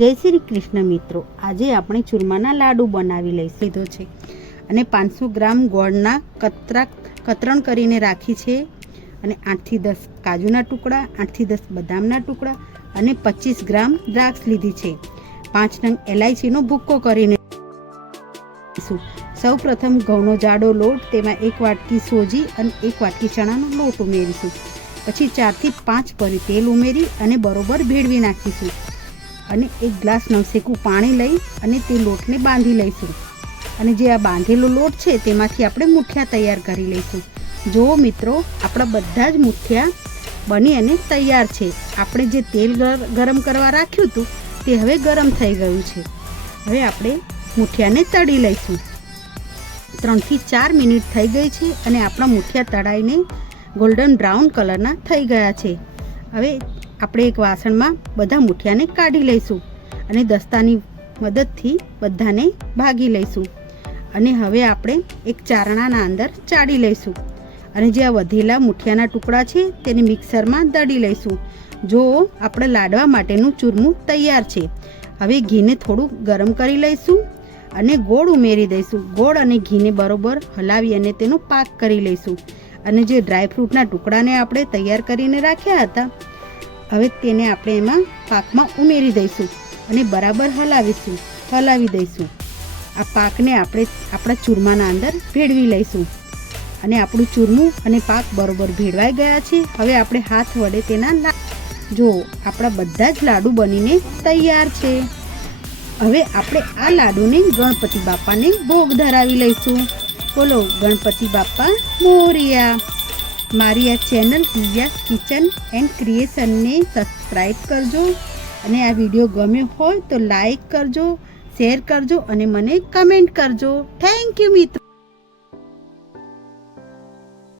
જય શ્રી કૃષ્ણ મિત્રો, આજે આપણે ચૂરમાના લાડુ બનાવી લીધો છે અને 500 ગ્રામ ગોળના કતરણ કરીને રાખી છે અને 8 થી 10 કાજુના ટુકડા, 8 થી 10 બદામના ટુકડા અને 25 ગ્રામ દ્રાક્ષ લીધી છે. 5 નંગ એલાયચીનો ભૂક્કો કરીને સૌ પ્રથમ ઘઉંનો જાડો લોટ, તેમાં 1 વાટકી સોજી અને 1 વાટકી ચણાનો લોટ ઉમેરીશું. પછી 4 થી 5 પરી તેલ ઉમેરી અને બરોબર ભેળવી નાખીશું અને 1 ગ્લાસ નવસેકું પાણી લઈ અને તે લોટને બાંધી લઈશું. અને જે આ બાંધેલો લોટ છે તેમાંથી આપણે મુઠિયા તૈયાર કરી લઈશું. જો મિત્રો, આપણા બધા જ મુઠિયા બની અને તૈયાર છે. આપણે જે તેલ ગરમ કરવા રાખ્યું હતું તે હવે ગરમ થઈ ગયું છે. હવે આપણે મુઠિયાને તળી લઈશું. 3 થી 4 મિનિટ થઈ ગઈ છે અને આપણા મુઠિયા તળાઈને ગોલ્ડન બ્રાઉન કલરના થઈ ગયા છે. હવે આપણે એક વાસણમાં બધા મુઠિયાને કાઢી લઈશું અને દસ્તાની મદદથી બધાને ભાગી લઈશું. અને હવે આપણે એક ચારણાના અંદર ચાળી લઈશું અને જે આ વધેલા મુઠિયાના ટુકડા છે તેને મિક્સરમાં દળી લઈશું. જો આપણે લાડવા માટેનું ચૂરમું તૈયાર છે. હવે ઘીને થોડું ગરમ કરી લઈશું અને ગોળ ઉમેરી દઈશું. ગોળ અને ઘીને બરોબર હલાવી અને તેનો પાક કરી લઈશું. અને જે ડ્રાયફ્રૂટના ટુકડાને આપણે તૈયાર કરીને રાખ્યા હતા, હવે તેને આપણે એમાં પાકમાં ઉમેરી દઈશું અને બરાબર હલાવી દઈશું. આ પાકને આપણે આપણા ચૂરમાના અંદર ભેળવી લઈશું અને આપણું ચૂરમું અને પાક બરોબર ભેળવાઈ ગયા છે. હવે આપણે હાથ વડે તેના જો આપણા બધા જ લાડુ બનીને તૈયાર છે. હવે આપણે આ લાડુને ગણપતિ બાપાને ભોગ ધરાવી લઈશું. બોલો ગણપતિ બાપા મોરિયા. મારી આ ચેનલ હિયાસ કિચન એન્ડ ક્રિએશનને સબસ્ક્રાઈબ કરજો અને આ વિડીયો ગમ્યો હોય તો લાઈક કરજો, શેર કરજો અને મને કમેન્ટ કરજો. થેન્ક યુ મિત્રો.